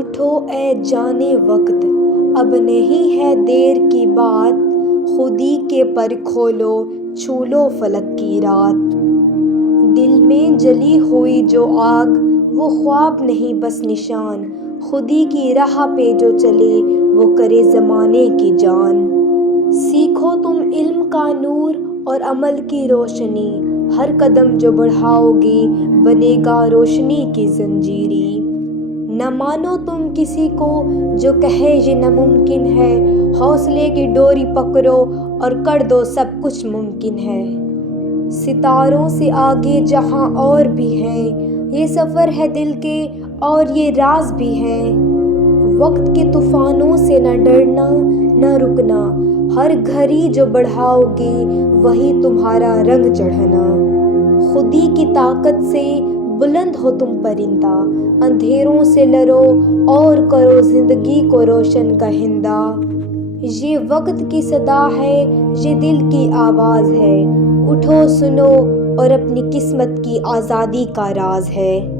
اٹھو اے جانے وقت، اب نہیں ہے دیر کی بات، خودی کے پر کھولو، چھو لو فلک کی رات۔ دل میں جلی ہوئی جو آگ، وہ خواب نہیں بس نشان، خودی کی راہ پہ جو چلے وہ کرے زمانے کی جان۔ سیکھو تم علم کا نور اور عمل کی روشنی، ہر قدم جو بڑھاؤ گے بنے گا روشنی کی زنجیری۔ نہ مانو تم کسی کو جو کہے یہ ناممکن ہے، حوصلے کی ڈوری پکڑو اور کر دو سب کچھ ممکن ہے۔ ستاروں سے آگے جہاں اور بھی ہیں، یہ سفر ہے دل کے اور یہ راز بھی ہیں۔ وقت کے طوفانوں سے نہ ڈرنا نہ رکنا، ہر گھڑی جو بڑھاؤ گے وہی تمہارا رنگ چڑھنا۔ خودی کی طاقت سے بلند ہو تم پرندہ، اندھیروں سے لڑو اور کرو زندگی کو روشن کہندہ۔ یہ وقت کی صدا ہے، یہ دل کی آواز ہے، اٹھو سنو اور اپنی قسمت کی آزادی کا راز ہے۔